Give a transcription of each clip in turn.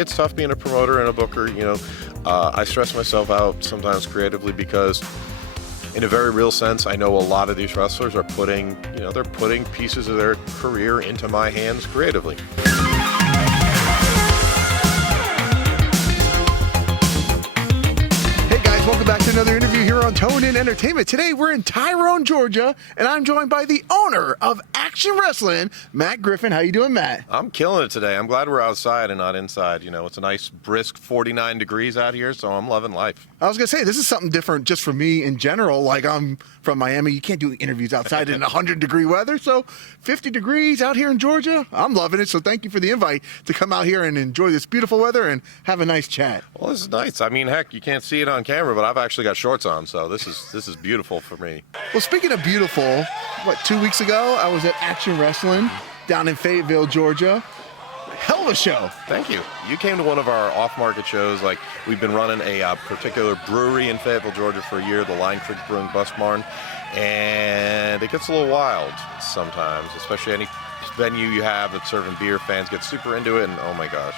it's tough being a promoter and a booker. I stress myself out sometimes creatively because, in a very real sense, I know a lot of these wrestlers are putting pieces of their career into my hands creatively. Welcome back to another interview here on Tone In Entertainment. Today we're in Tyrone, Georgia, and I'm joined by the owner of Action Wrestling, Matt Griffin. How you doing, Matt? I'm killing it today. I'm glad we're outside and not inside. It's a nice, brisk 49 degrees out here, so I'm loving life. I was going to say, this is something different just for me in general. Like, I'm from Miami. You can't do interviews outside in 100-degree weather, so 50 degrees out here in Georgia. I'm loving it, so thank you for the invite to come out here and enjoy this beautiful weather and have a nice chat. Well, this is nice. I mean, heck, you can't see it on camera, but I've actually got shorts on, so this is beautiful for me. Well, speaking of beautiful, 2 weeks ago, I was at Action Wrestling down in Fayetteville, Georgia. Hell of a show. Thank you. You came to one of our off-market shows. Like, we've been running a particular brewery in Fayetteville, Georgia for a year, the Line Creek Brewing Bus Barn, and it gets a little wild sometimes, especially any venue you have that's serving beer. Fans get super into it, and oh my gosh,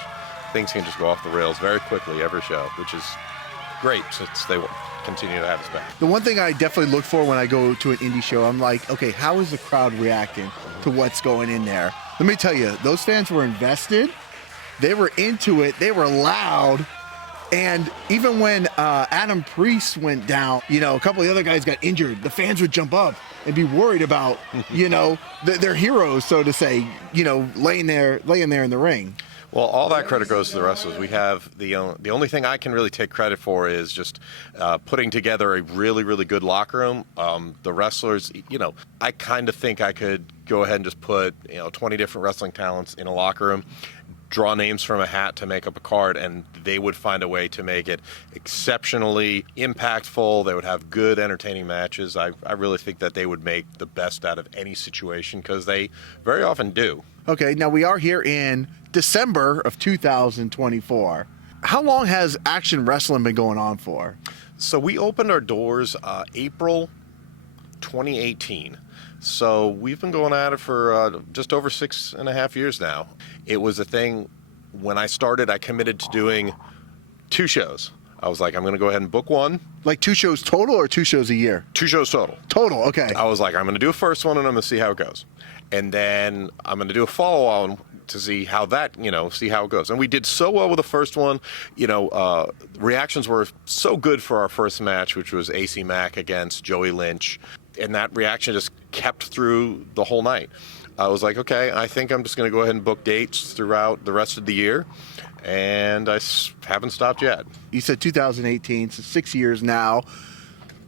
things can just go off the rails very quickly every show, which is great since they will continue to have us back. The one thing I definitely look for when I go to an indie show, I'm like, okay, how is the crowd reacting to what's going in there? Let me tell you, those fans were invested. They were into it. They were loud. And even when Adam Priest went down, a couple of the other guys got injured, the fans would jump up and be worried about, their heroes, so to say, laying there in the ring. Well, all that credit goes to the wrestlers. We have the only thing I can really take credit for is just putting together a really, really good locker room. The wrestlers, I kind of think I could go ahead and just put 20 different wrestling talents in a locker room, draw names from a hat to make up a card, and they would find a way to make it exceptionally impactful. They would have good, entertaining matches. I really think that they would make the best out of any situation because they very often do. Okay, now we are here in December of 2024. How long has Action Wrestling been going on for? So we opened our doors April 2018. So we've been going at it for just over 6.5 years now. It was a thing, when I started, I committed to doing 2 shows. I was like, I'm going to go ahead and book one. Like 2 shows total or 2 shows a year? 2 shows total. Total, okay. I was like, I'm going to do a first one and I'm going to see how it goes. And then I'm going to do a follow-on to see how that, see how it goes. And we did so well with the first one. Reactions were so good for our first match, which was AC Mack against Joey Lynch. And that reaction just kept through the whole night. I was like, okay, I think I'm just going to go ahead and book dates throughout the rest of the year. And I haven't stopped yet. You said 2018, so 6 years now.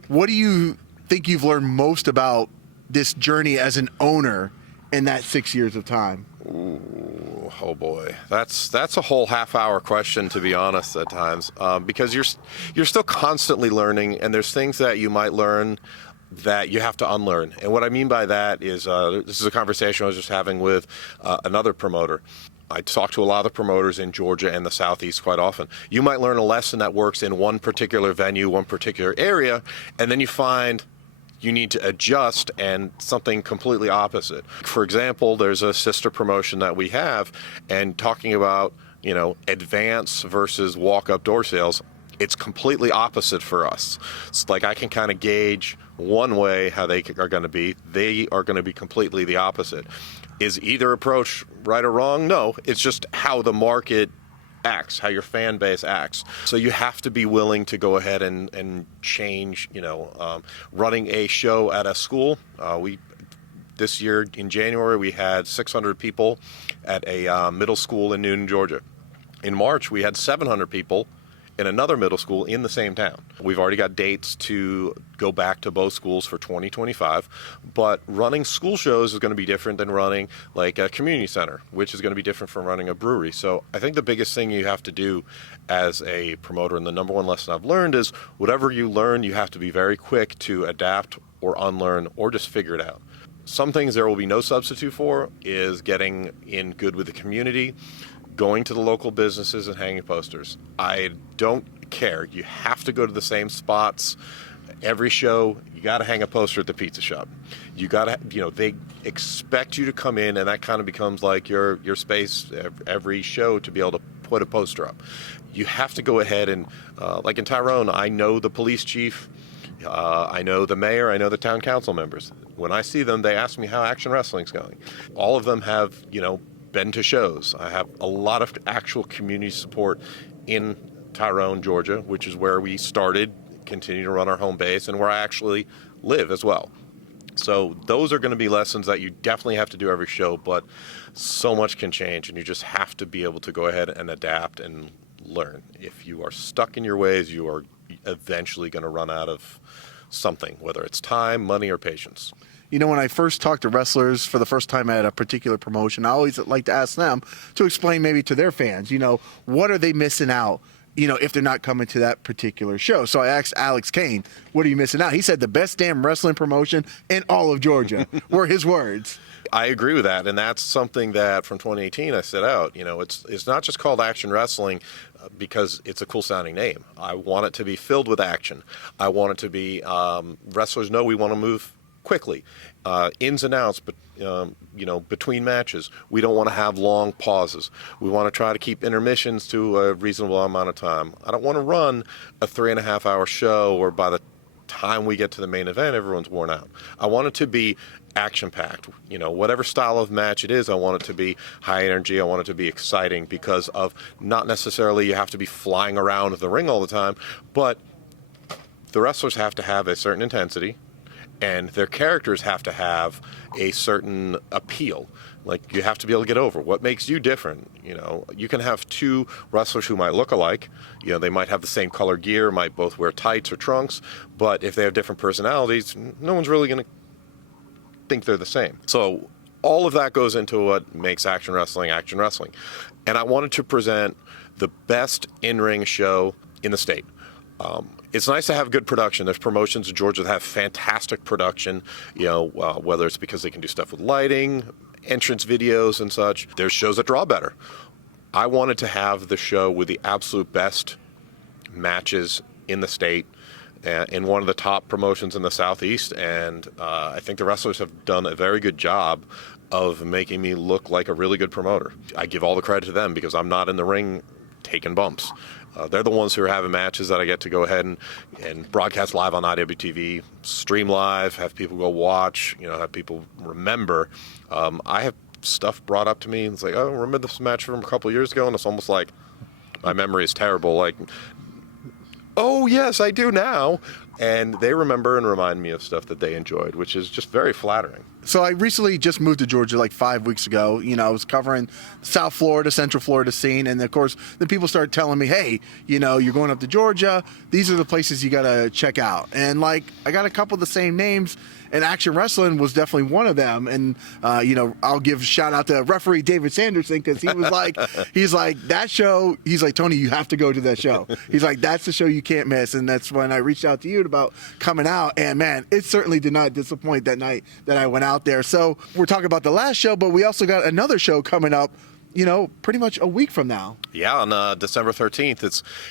What do you think you've learned most about this journey as an owner in that 6 years of time? Ooh, oh boy, that's a whole half-hour question, to be honest, at times, because you're still constantly learning, and there's things that you might learn that you have to unlearn. And what I mean by that is, this is a conversation I was just having with another promoter. I talk to a lot of the promoters in Georgia and the Southeast quite often. You might learn a lesson that works in one particular venue, one particular area, and then you find you need to adjust and something completely opposite. For example, there's a sister promotion that we have, and talking about, advance versus walk-up door sales, it's completely opposite for us. It's like I can kind of gauge one way how they are going to be. They are going to be completely the opposite. Is either approach right or wrong? No, it's just how the market acts, how your fan base acts. So you have to be willing to go ahead and change, running a show at a school. This year in January, we had 600 people at a middle school in Newnan, Georgia. In March, we had 700 people in another middle school in the same town. We've already got dates to go back to both schools for 2025, but running school shows is going to be different than running like a community center, which is going to be different from running a brewery. So I think the biggest thing you have to do as a promoter, and the number one lesson I've learned, is whatever you learn, you have to be very quick to adapt or unlearn or just figure it out. Some things there will be no substitute for is getting in good with the community, going to the local businesses and hanging posters. I don't care. You have to go to the same spots. Every show, you got to hang a poster at the pizza shop. You got to, they expect you to come in, and that kind of becomes like your space every show to be able to put a poster up. You have to go ahead and, like in Tyrone, I know the police chief, I know the mayor, I know the town council members. When I see them, they ask me how Action Wrestling's going. All of them have, been to shows. I have a lot of actual community support in Tyrone, Georgia, which is where we started, continue to run our home base, and where I actually live as well. So those are going to be lessons that you definitely have to do every show, but so much can change, and you just have to be able to go ahead and adapt and learn. If you are stuck in your ways, you are eventually going to run out of something, whether it's time, money, or patience. When I first talk to wrestlers for the first time at a particular promotion, I always like to ask them to explain maybe to their fans, what are they missing out, if they're not coming to that particular show. So I asked Alex Kane, what are you missing out? He said the best damn wrestling promotion in all of Georgia were his words. I agree with that, and that's something that from 2018 I set out. It's not just called Action Wrestling because it's a cool-sounding name. I want it to be filled with action. I want it to be wrestlers know we want to move quickly, ins and outs, but between matches. We don't want to have long pauses. We want to try to keep intermissions to a reasonable amount of time. I don't want to run a 3.5-hour show where by the time we get to the main event, everyone's worn out. I want it to be action-packed. Whatever style of match it is, I want it to be high energy. I want it to be exciting because of not necessarily you have to be flying around the ring all the time, but the wrestlers have to have a certain intensity, and their characters have to have a certain appeal. Like, you have to be able to get over what makes you different. You can have two wrestlers who might look alike. They might have the same color gear, might both wear tights or trunks, but if they have different personalities, no one's really going to think they're the same. So all of that goes into what makes Action Wrestling Action Wrestling. And I wanted to present the best in-ring show in the state. It's nice to have good production. There's promotions in Georgia that have fantastic production, whether it's because they can do stuff with lighting, entrance videos and such. There's shows that draw better. I wanted to have the show with the absolute best matches in the state in one of the top promotions in the Southeast, and I think the wrestlers have done a very good job of making me look like a really good promoter. I give all the credit to them because I'm not in the ring taking bumps. They're the ones who are having matches that I get to go ahead and broadcast live on IWTV, stream live, have people go watch, have people remember. I have stuff brought up to me, and it's like, oh, remember this match from a couple years ago? And it's almost like my memory is terrible. Like, oh, yes, I do now. And they remember and remind me of stuff that they enjoyed, which is just very flattering. So I recently just moved to Georgia like 5 weeks ago. I was covering South Florida, Central Florida scene. And of course, then people start telling me, hey, you're going up to Georgia. These are the places you got to check out. And I got a couple of the same names, and Action Wrestling was definitely one of them. And, I'll give a shout out to referee David Sanderson because he was like, that show, he's like, Tony, you have to go to that show. He's like, that's the show you can't miss. And that's when I reached out to you about coming out. And man, it certainly did not disappoint that night that I went out there. So we're talking about the last show, but we also got another show coming up, pretty much a week from now. Yeah, on December 13th.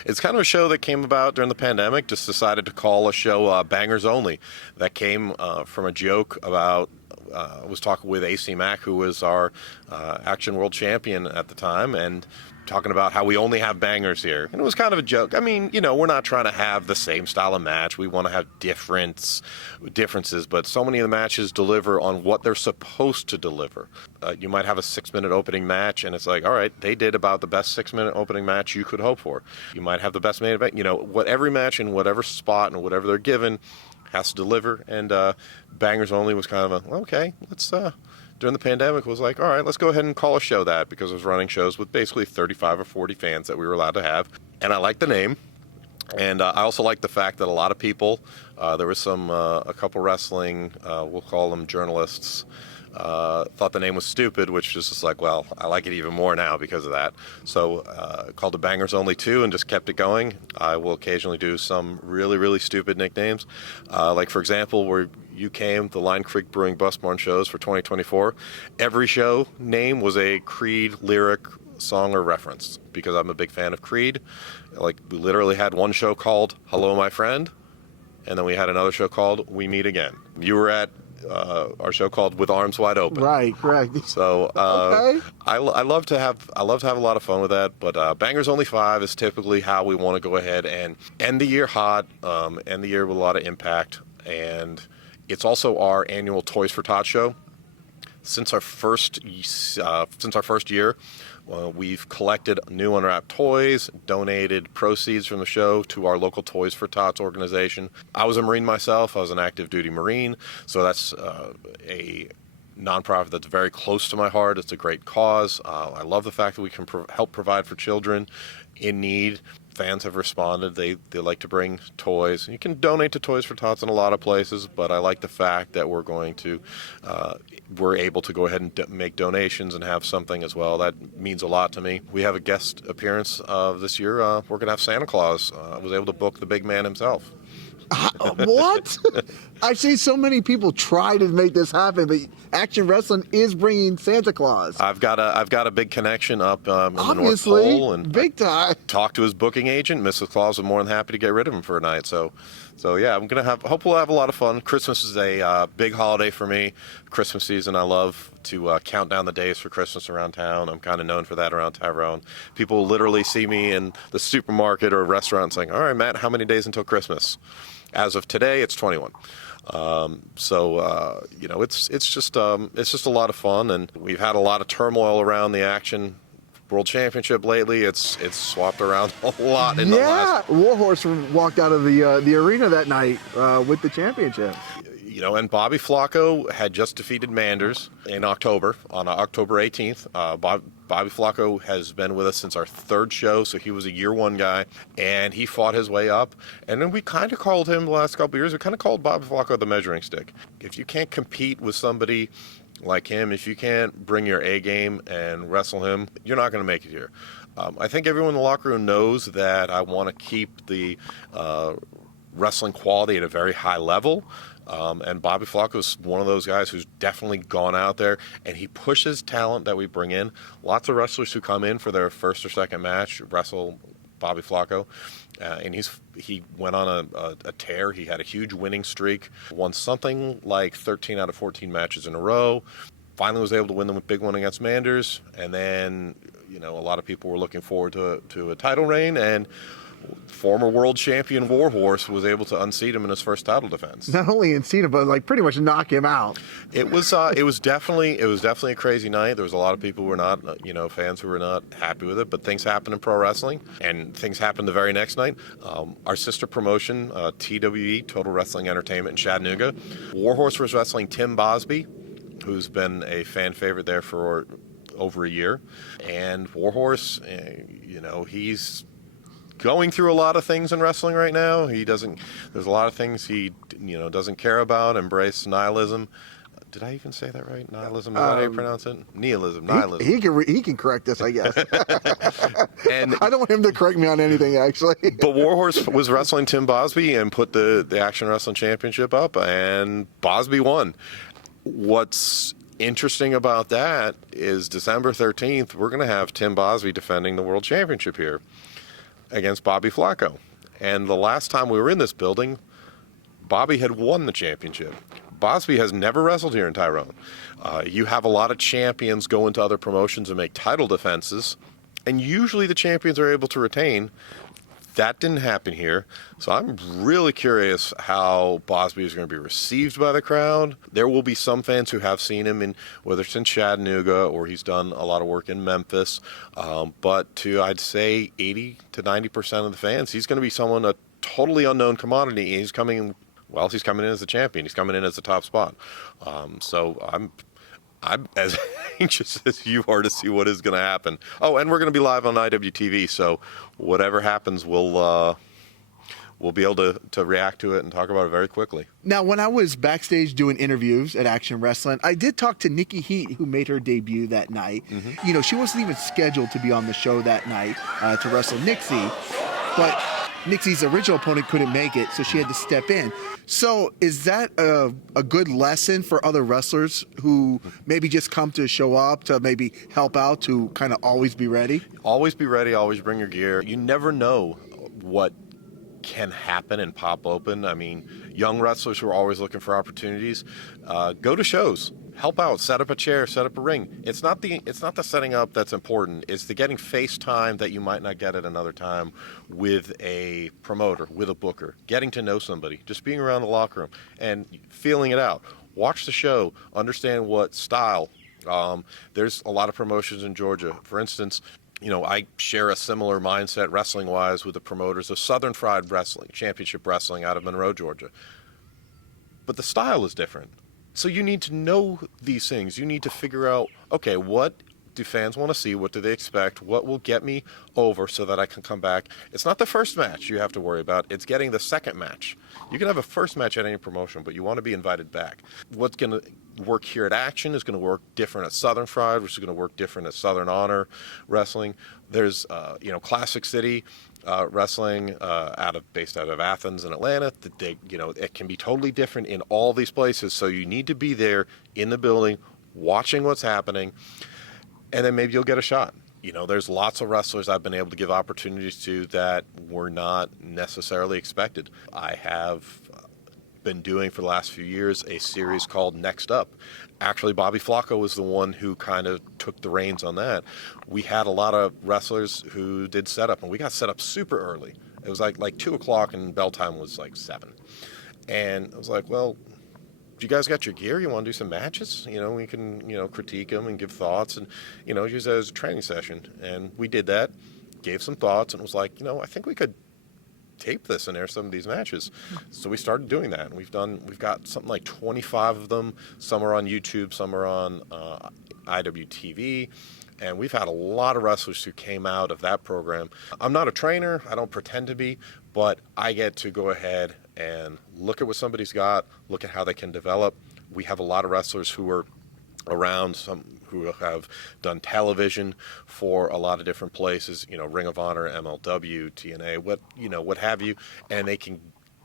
It's kind of a show that came about during the pandemic. Just decided to call a show Bangers Only. That came from a joke about, I was talking with AC Mack, who was our Action World Champion at the time, and talking about how we only have bangers here. And it was kind of a joke. I mean, we're not trying to have the same style of match. We want to have differences, but so many of the matches deliver on what they're supposed to deliver. You might have a 6-minute opening match, and it's like, all right, they did about the best 6-minute opening match you could hope for. You might have the best main event. What every match in whatever spot and whatever they're given has to deliver. And Bangers Only was kind of okay, let's... During the pandemic, was like, all right, let's go ahead and call a show that, because I was running shows with basically 35 or 40 fans that we were allowed to have. And I like the name. And I also like the fact that a lot of people, there was a couple wrestling, we'll call them journalists, thought the name was stupid, which is just like, well, I like it even more now because of that. So called it Bangers Only 2 and just kept it going. I will occasionally do some really, really stupid nicknames. Like, for example, where you came, the Line Creek Brewing Busbarn shows for 2024, every show name was a Creed lyric, song, or reference, because I'm a big fan of Creed. Like, we literally had one show called Hello, My Friend, and then we had another show called We Meet Again. You were at our show called With Arms Wide Open. Right, correct. So Okay. I love to have a lot of fun with that. But Bangers Only 5 is typically how we want to go ahead and end the year hot, end the year with a lot of impact, and it's also our annual Toys for Tots show. Since our first year, we've collected new unwrapped toys, donated proceeds from the show to our local Toys for Tots organization. I was a Marine myself. I was an active duty Marine, so that's a nonprofit that's very close to my heart. It's a great cause. I love the fact that we can help provide for children in need. Fans have responded. They like to bring toys. You can donate to Toys for Tots in a lot of places, but I like the fact that we're able to go ahead and make donations and have something as well. That means a lot to me. We have a guest appearance this year. We're going to have Santa Claus. I was able to book the big man himself. What? I've seen so many people try to make this happen, but Action Wrestling is bringing Santa Claus. I've got a big connection up in the North Obviously, Pole, and big time. Talked to his booking agent. Mrs. Claus was more than happy to get rid of him for a night. So yeah, hope we'll have a lot of fun. Christmas is a big holiday for me. Christmas season, I love to count down the days for Christmas around town. I'm kind of known for that around Tyrone. People literally see me in the supermarket or restaurant saying, "All right, Matt, how many days until Christmas?" As of today, it's 21. It's just a lot of fun, and we've had a lot of turmoil around the Action World Championship lately. It's swapped around a lot in the last. Yeah, Warhorse walked out of the arena that night with the championship. And Bobby Flaco had just defeated Manders in October, on October 18th. Bobby Flaco has been with us since our third show, so he was a year one guy, and he fought his way up. And then we kind of called him the last couple of years, we kind of called Bobby Flaco the measuring stick. If you can't compete with somebody like him, if you can't bring your A game and wrestle him, you're not going to make it here. I think everyone in the locker room knows that I want to keep the wrestling quality at a very high level. And Bobby Flaco is one of those guys who's definitely gone out there, and he pushes talent that we bring in. Lots of wrestlers who come in for their first or second match wrestle Bobby Flaco, and he went on a tear. He had a huge winning streak, won something like 13 out of 14 matches in a row. Finally was able to win the big one against Manders, and then a lot of people were looking forward to a title reign, and former world champion Warhorse was able to unseat him in his first title defense. Not only unseat him, but pretty much knock him out. It was definitely a crazy night. There was a lot of people who were not, fans who were not happy with it. But things happened in pro wrestling, and things happened the very next night. Our sister promotion, TWE, Total Wrestling Entertainment in Chattanooga, Warhorse was wrestling Tim Bosby, who's been a fan favorite there for over a year, and Warhorse, he's going through a lot of things in wrestling right now. There's a lot of things he doesn't care about. Embrace nihilism. Did I even say that right? Nihilism, is that how you pronounce it? Nihilism. He can correct us, I guess. And I don't want him to correct me on anything, actually. But Warhorse was wrestling Tim Bosby and put the Action Wrestling Championship up, and Bosby won. What's interesting about that is December 13th, we're going to have Tim Bosby defending the World Championship here against Bobby Flaco. And the last time we were in this building, Bobby had won the championship. Bosby has never wrestled here in Tyrone. You have a lot of champions go into other promotions and make title defenses, and usually the champions are able to retain. That didn't happen here. So I'm really curious how Bosby is going to be received by the crowd. There will be some fans who have seen him whether it's in Chattanooga or he's done a lot of work in Memphis. But I'd say 80 to 90% of the fans, he's going to be a totally unknown commodity. He's coming in as a champion. He's coming in as the top spot. So I'm as anxious as you are to see what is going to happen. Oh, and we're going to be live on IWTV, so whatever happens, we'll be able to react to it and talk about it very quickly. Now, when I was backstage doing interviews at Action Wrestling, I did talk to Nikki Heat, who made her debut that night. Mm-hmm. She wasn't even scheduled to be on the show that night to wrestle Nixie, but Nixie's original opponent couldn't make it, so she had to step in. So is that a good lesson for other wrestlers who maybe just come to show up, to maybe help out, to kind of always be ready? Always be ready, always bring your gear. You never know what can happen and pop open. I mean, young wrestlers who are always looking for opportunities, go to shows, help out, set up a chair, set up a ring. It's not the setting up that's important. It's the getting face time that you might not get at another time with a promoter, with a booker, getting to know somebody, just being around the locker room and feeling it out. Watch the show, understand what style. There's a lot of promotions in Georgia. For instance, I share a similar mindset wrestling-wise with the promoters of Southern Fried Wrestling, Championship Wrestling out of Monroe, Georgia. But the style is different. So you need to know these things. You need to figure out, okay, what do fans want to see? What do they expect? What will get me over so that I can come back? It's not the first match you have to worry about. It's getting the second match. You can have a first match at any promotion, but you want to be invited back. What's going to work here at Action is going to work different at Southern Fried, which is going to work different at Southern Honor Wrestling. There's, Classic City Wrestling based out of Athens and Atlanta. It can be totally different in all these places. So you need to be there in the building, watching what's happening. And then maybe you'll get a shot. There's lots of wrestlers I've been able to give opportunities to that were not necessarily expected. I have been doing for the last few years a series called Next Up. Actually, Bobby Flaco was the one who kind of took the reins on that. We had a lot of wrestlers who did setup, and we got set up super early. It was like 2 o'clock, and bell time was like 7. And I was like, well, you guys got your gear? You want to do some matches? We can, critique them and give thoughts and, use that as a training session. And we did that, gave some thoughts, and was like, I think we could tape this and air some of these matches. So we started doing that. And we've got something like 25 of them. Some are on YouTube, some are on IWTV. And we've had a lot of wrestlers who came out of that program. I'm not a trainer. I don't pretend to be. But I get to go ahead and look at what somebody's got, look at how they can develop. We have a lot of wrestlers who are around, some who have done television for a lot of different places, Ring of Honor, MLW, TNA, what have you, and they can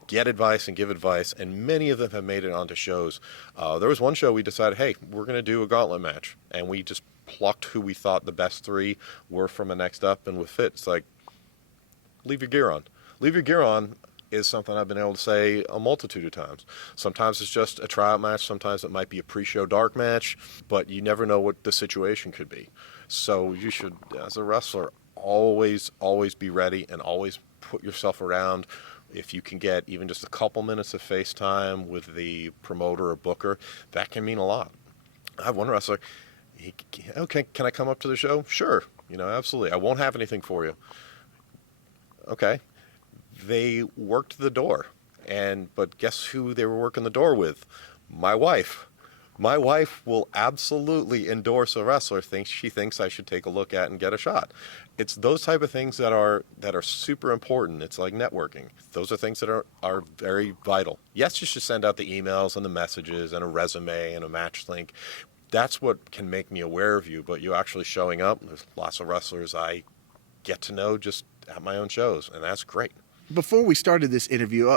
get advice and give advice, and many of them have made it onto shows. There was one show we decided, hey, we're going to do a gauntlet match, and we just plucked who we thought the best 3 were from a Next Up, and with fit, it's like, leave your gear on. Leave your gear on is something I've been able to say a multitude of times. Sometimes it's just a tryout match. Sometimes it might be a pre-show dark match, but you never know what the situation could be. So you should, as a wrestler, always be ready and always put yourself around. If you can get even just a couple minutes of FaceTime with the promoter or booker, that can mean a lot. I have one wrestler, okay, can I come up to the show? Sure, absolutely. I won't have anything for you. Okay. They worked the door, but guess who they were working the door with? My wife. My wife will absolutely endorse a wrestler she thinks I should take a look at and get a shot. It's those type of things that are super important. It's like networking. Those are things that are very vital. Yes, you should send out the emails and the messages and a resume and a match link. That's what can make me aware of you, but you actually showing up, there's lots of wrestlers I get to know just at my own shows, and that's great. Before we started this interview,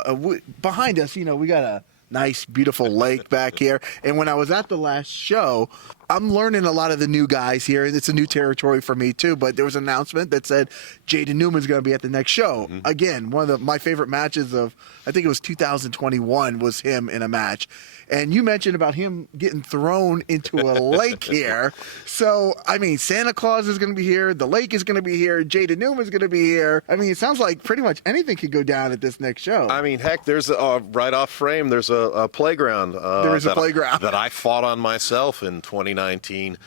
behind us, we got a nice, beautiful lake back here. And when I was at the last show, I'm learning a lot of the new guys here. It's a new territory for me, too. But there was an announcement that said Jaden Newman's going to be at the next show. Mm-hmm. Again, one of my favorite matches of, I think it was 2021, was him in a match. And you mentioned about him getting thrown into a lake here. So, Santa Claus is going to be here. The lake is going to be here. Jaden Newman's going to be here. It sounds like pretty much anything could go down at this next show. Heck, there's right off frame, there's a playground. There is a playground. That I fought on myself in 2019.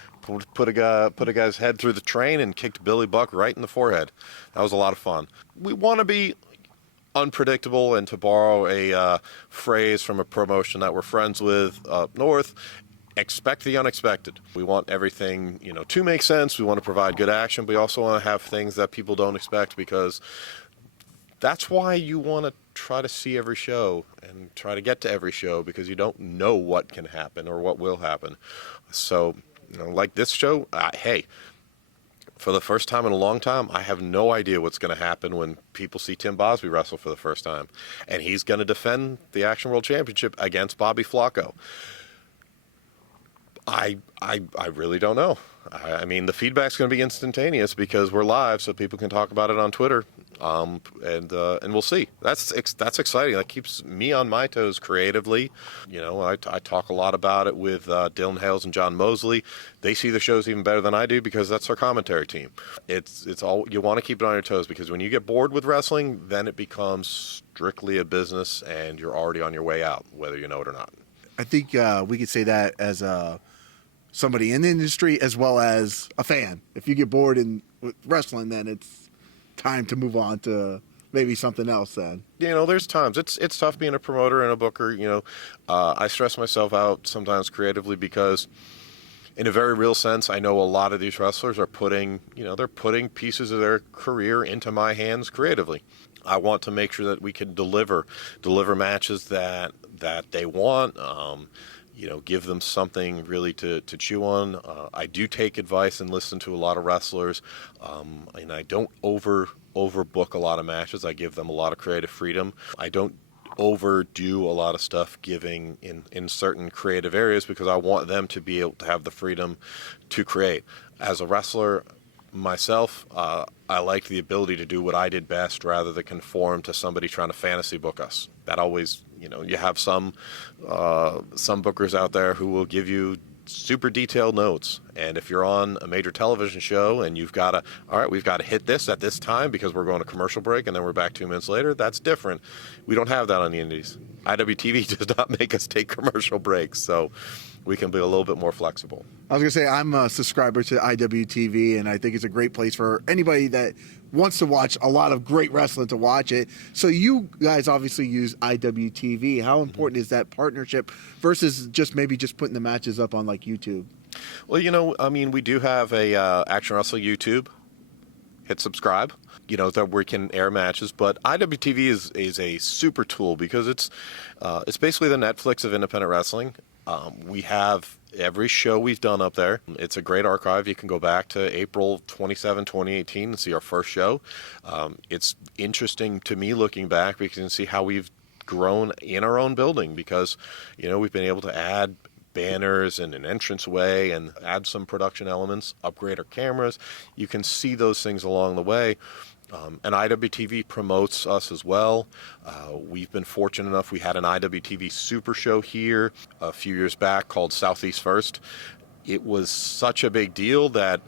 Put a guy's head through the train and kicked Billy Buck right in the forehead. That was a lot of fun. We want to be unpredictable, and to borrow a phrase from a promotion that we're friends with up north, expect the unexpected. We want everything, to make sense. We want to provide good action, but we also want to have things that people don't expect, because that's why you want to try to see every show and try to get to every show, because you don't know what can happen or what will happen. So, like this show, hey, for the first time in a long time, I have no idea what's going to happen when people see Tim Bosby wrestle for the first time. And he's going to defend the Action World Championship against Bobby Flaco. I really don't know. I mean, the feedback's going to be instantaneous because we're live, so people can talk about it on Twitter, and we'll see. That's exciting. That keeps me on my toes creatively. You know, I talk a lot about it with Dylan Hales and John Mosley. They see the shows even better than I do because that's our commentary team. It's all you want to keep it on your toes, because when you get bored with wrestling, then it becomes strictly a business, and you're already on your way out, whether you know it or not. I think we could say that as somebody in the industry as well as a fan. If you get bored with wrestling, then it's time to move on to maybe something else then. You know, there's times it's tough being a promoter and a booker. You know, I stress myself out sometimes creatively because, in a very real sense, I know a lot of these wrestlers are putting pieces of their career into my hands creatively. I want to make sure that we can deliver matches that they want. You know, give them something really to chew on. I do take advice and listen to a lot of wrestlers, and I don't overbook a lot of matches. I give them a lot of creative freedom. I don't overdo a lot of stuff giving in certain creative areas because I want them to be able to have the freedom to create. As a wrestler myself, I liked the ability to do what I did best rather than conform to somebody trying to fantasy book us. That always, you know, you have some bookers out there who will give you super detailed notes, and if you're on a major television show and we've got to hit this at this time because we're going to commercial break and then we're back 2 minutes later, that's different. We don't have that on the indies. IWTV does not make us take commercial breaks, so we can be a little bit more flexible. I was going to say, I'm a subscriber to IWTV, and I think it's a great place for anybody that wants to watch a lot of great wrestling to watch it. So you guys obviously use IWTV. How important is that partnership versus just putting the matches up on like YouTube? Well, you know, I mean, we do have a Action Wrestling YouTube. Hit subscribe. You know, that we can air matches, but IWTV is a super tool because it's basically the Netflix of independent wrestling. We have every show we've done up there. It's a great archive. You can go back to April 27, 2018 and see our first show. It's interesting to me looking back because you can see how we've grown in our own building because, you know, we've been able to add banners and an entranceway and add some production elements, upgrade our cameras. You can see those things along the way. And IWTV promotes us as well. We've been fortunate enough. We had an IWTV Super Show here a few years back called Southeast First. It was such a big deal that,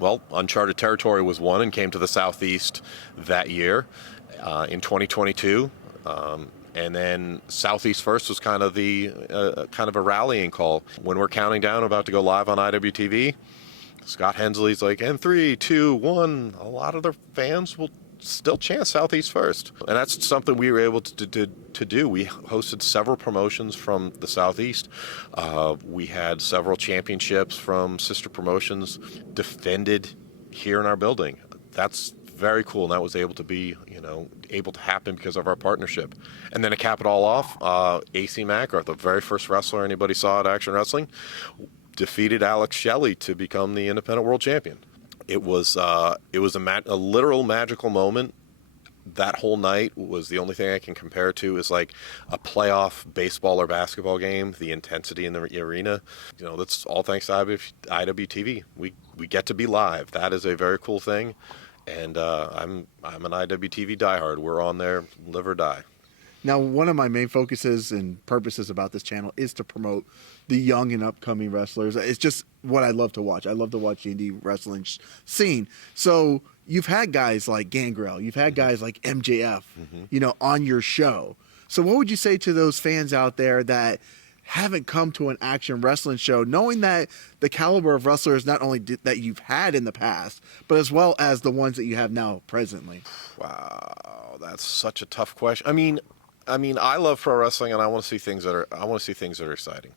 Uncharted Territory was won and came to the Southeast that year in 2022. And then Southeast First was kind of a rallying call. When we're counting down, about to go live on IWTV, Scott Hensley's like, and 3, 2, 1. A lot of their fans will still chant Southeast First. And that's something we were able to do. We hosted several promotions from the Southeast. We had several championships from sister promotions defended here in our building. That's very cool, and that was able to happen because of our partnership. And then to cap it all off, AC Mack, or the very first wrestler anybody saw at Action Wrestling, defeated Alex Shelley to become the independent world champion. It was a literal magical moment. That whole night was the only thing I can compare it to is like a playoff baseball or basketball game, the intensity in the arena. You know, that's all thanks to IWTV. We get to be live. That is a very cool thing. And I'm an IWTV diehard. We're on there, live or die. Now, one of my main focuses and purposes about this channel is to promote the young and upcoming wrestlers. It's just what I love to watch. I love to watch the indie wrestling scene. So you've had guys like Gangrel, you've had guys like MJF, on your show. So what would you say to those fans out there that haven't come to an Action Wrestling show, knowing that the caliber of wrestlers not only that you've had in the past, but as well as the ones that you have now presently? Wow, that's such a tough question. I mean, I love pro wrestling, and I want to see things that are exciting.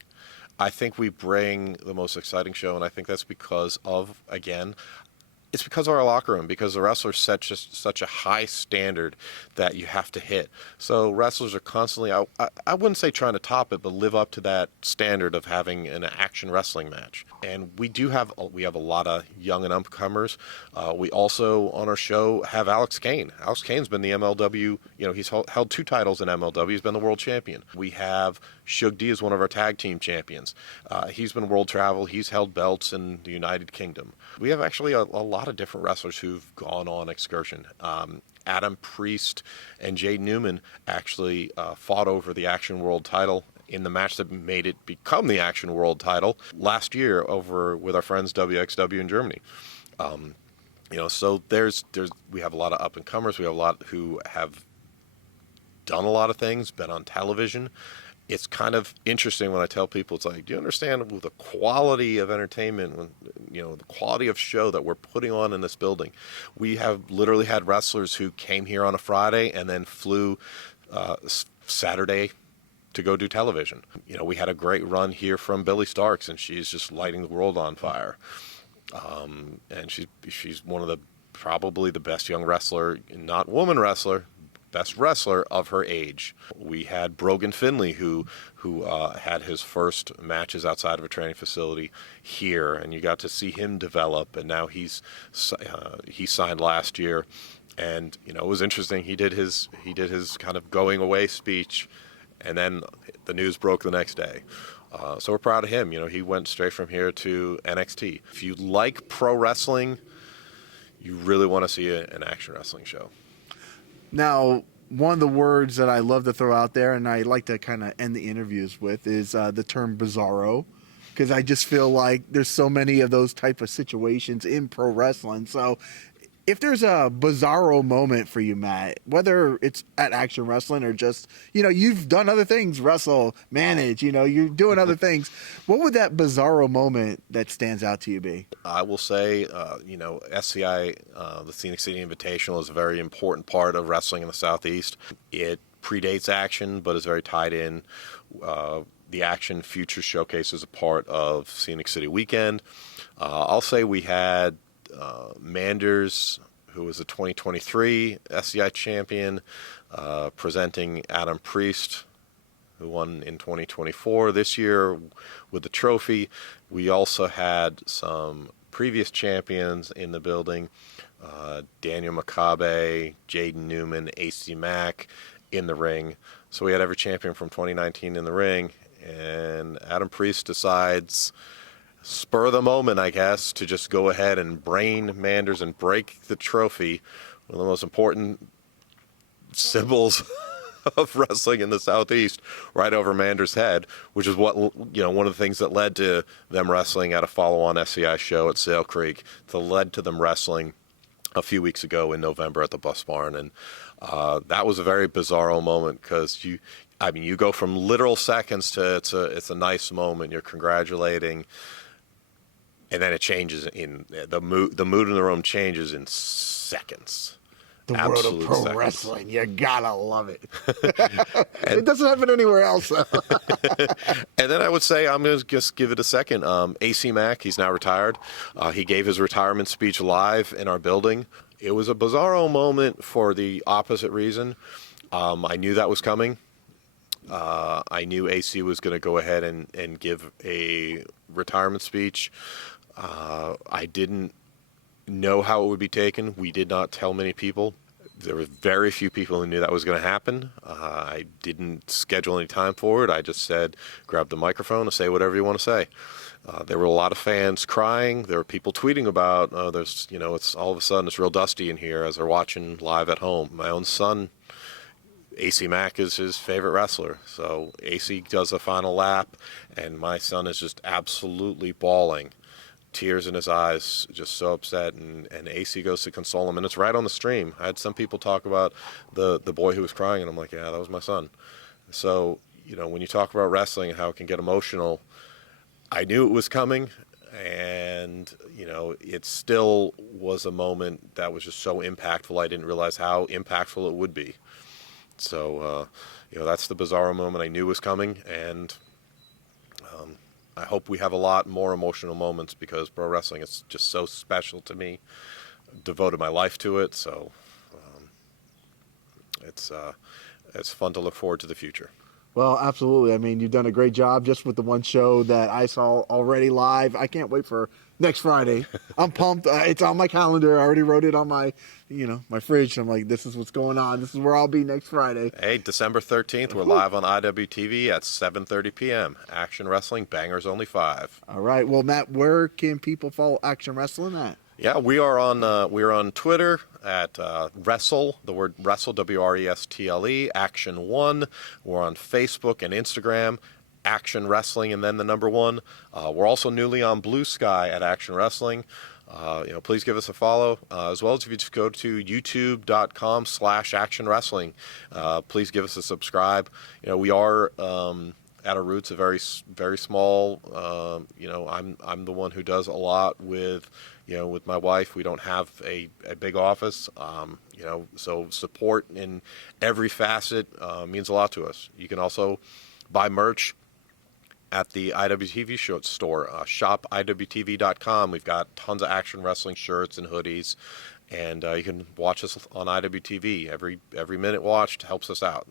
I think we bring the most exciting show, and I think that's because of, again, It's because of our locker room, because the wrestlers set just such a high standard that you have to hit. So wrestlers are constantly, I wouldn't say trying to top it, but live up to that standard of having an action wrestling match. And we have a lot of young and upcomers. We also, on our show, have Alex Kane. Alex Kane's been the MLW, he's held 2 titles in MLW. He's been the world champion. We have Shug D as one of our tag team champions. He's been world travel. He's held belts in the United Kingdom. We have actually a lot of different wrestlers who've gone on excursion. Adam Priest and Jaden Newman actually fought over the Action World title in the match that made it become the Action World title last year over with our friends WXW in Germany. So we have a lot of up and comers. We have a lot who have done a lot of things, been on television. It's kind of interesting when I tell people, it's like, do you understand the quality of entertainment, the quality of show that we're putting on in this building? We have literally had wrestlers who came here on a Friday and then flew Saturday to go do television. We had a great run here from Billie Starkz, and she's just lighting the world on fire. And she's one of probably the best young wrestler, not woman wrestler, best wrestler of her age. We had Brogan Finley, who had his first matches outside of a training facility here, and you got to see him develop. And now he signed last year, and it was interesting. He did his kind of going away speech, and then the news broke the next day. So we're proud of him. He went straight from here to NXT. If you like pro wrestling, you really want to see an action wrestling show. Now, one of the words that I love to throw out there, and I like to kind of end the interviews with, is the term bizarro, because I just feel like there's so many of those type of situations in pro wrestling. So if there's a bizarro moment for you, Matt, whether it's at Action Wrestling or just, you've done other things, wrestle, manage, you're doing other things. What would that bizarro moment that stands out to you be? I will say, SCI, the Scenic City Invitational, is a very important part of wrestling in the Southeast. It predates Action, but is very tied in. The Action Future Showcase is a part of Scenic City Weekend. I'll say we had Manders, who was the 2023 SCI champion, presenting Adam Priest, who won in 2024 this year with the trophy. We also had some previous champions in the building, Daniel Makabe, Jaden Newman, AC Mack in the ring. So we had every champion from 2019 in the ring, and Adam Priest decides, spur of the moment, I guess, to just go ahead and brain Manders and break the trophy, one of the most important symbols of wrestling in the Southeast, right over Manders' head, which is what, one of the things that led to them wrestling at a follow-on SCI show at Sale Creek, that led to them wrestling a few weeks ago in November at the Bus Barn. And that was a very bizarro moment, because you go from literal seconds to it's a nice moment, you're congratulating, and then it changes in the mood in the room changes in seconds. The Absolute world of pro seconds. wrestling, you gotta love it. It doesn't happen anywhere else. And then I would say, I'm going to just give it a second. AC Mack, he's now retired. He gave his retirement speech live in our building. It was a bizarro moment for the opposite reason. I knew that was coming. I knew AC was going to go ahead and give a retirement speech. I didn't know how it would be taken. We did not tell many people. There were very few people who knew that was going to happen. I didn't schedule any time for it. I just said, grab the microphone and say whatever you want to say. There were a lot of fans crying. There were people tweeting about, it's all of a sudden it's real dusty in here as they're watching live at home. My own son, AC Mack, is his favorite wrestler. So AC does a final lap, and my son is just absolutely bawling, tears in his eyes, just so upset, and AC goes to console him, and it's right on the stream. I had some people talk about the boy who was crying, and I'm like, yeah, that was my son. So, when you talk about wrestling and how it can get emotional, I knew it was coming, and, it still was a moment that was just so impactful. I didn't realize how impactful it would be. So, that's the bizarro moment I knew was coming, and I hope we have a lot more emotional moments, because pro wrestling is just so special to me. devoted my life to it. So it's fun to look forward to the future. Well, absolutely. I mean, you've done a great job just with the one show that I saw already live. I can't wait for next Friday. I'm pumped. It's on my calendar. I already wrote it on my, my fridge. I'm like, this is what's going on. This is where I'll be next Friday. Hey, December 13th, we're live on IWTV at 7:30 p.m. Action Wrestling, Bangers Only 5. All right. Well, Matt, where can people follow Action Wrestling at? Yeah, we are on Twitter at Wrestle, the word Wrestle, WRESTLE, Action 1. We're on Facebook and Instagram, Action Wrestling, and then the number 1. We're also newly on Blue Sky at Action Wrestling. Please give us a follow, as well as if you just go to youtube.com/Action Wrestling. Please give us a subscribe. We are at our roots a very, very small. I'm the one who does a lot with my wife. We don't have a big office. So support in every facet means a lot to us. You can also buy merch at the IWTV show store, shopiwtv.com. We've got tons of Action Wrestling shirts and hoodies, and you can watch us on IWTV. Every minute watched helps us out,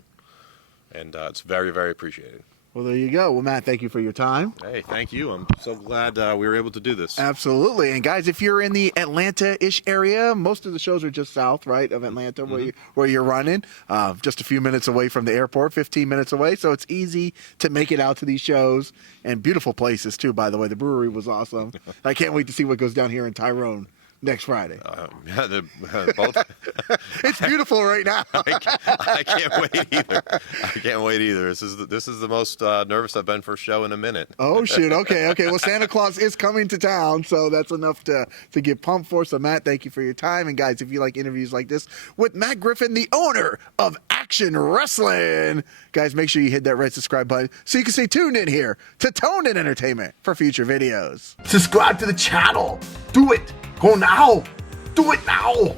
and it's very, very appreciated. Well, there you go. Well, Matt, thank you for your time. Hey, thank you. I'm so glad we were able to do this. Absolutely. And guys, if you're in the Atlanta-ish area, most of the shows are just south, right, of Atlanta, where you're running. Just a few minutes away from the airport, 15 minutes away. So it's easy to make it out to these shows. And beautiful places, too, by the way. The brewery was awesome. I can't wait to see what goes down here in Tyrone next Friday. Both. It's beautiful right now. I can't wait either. I can't wait either. This is the most nervous I've been for a show in a minute. Oh, shit. Okay. Well, Santa Claus is coming to town, so that's enough to get pumped for. So, Matt, thank you for your time. And, guys, if you like interviews like this with Matt Griffin, the owner of Action Wrestling, guys, make sure you hit that red subscribe button so you can stay tuned in here to Tone and Entertainment for future videos. Subscribe to the channel. Do it. Go now. Do it now.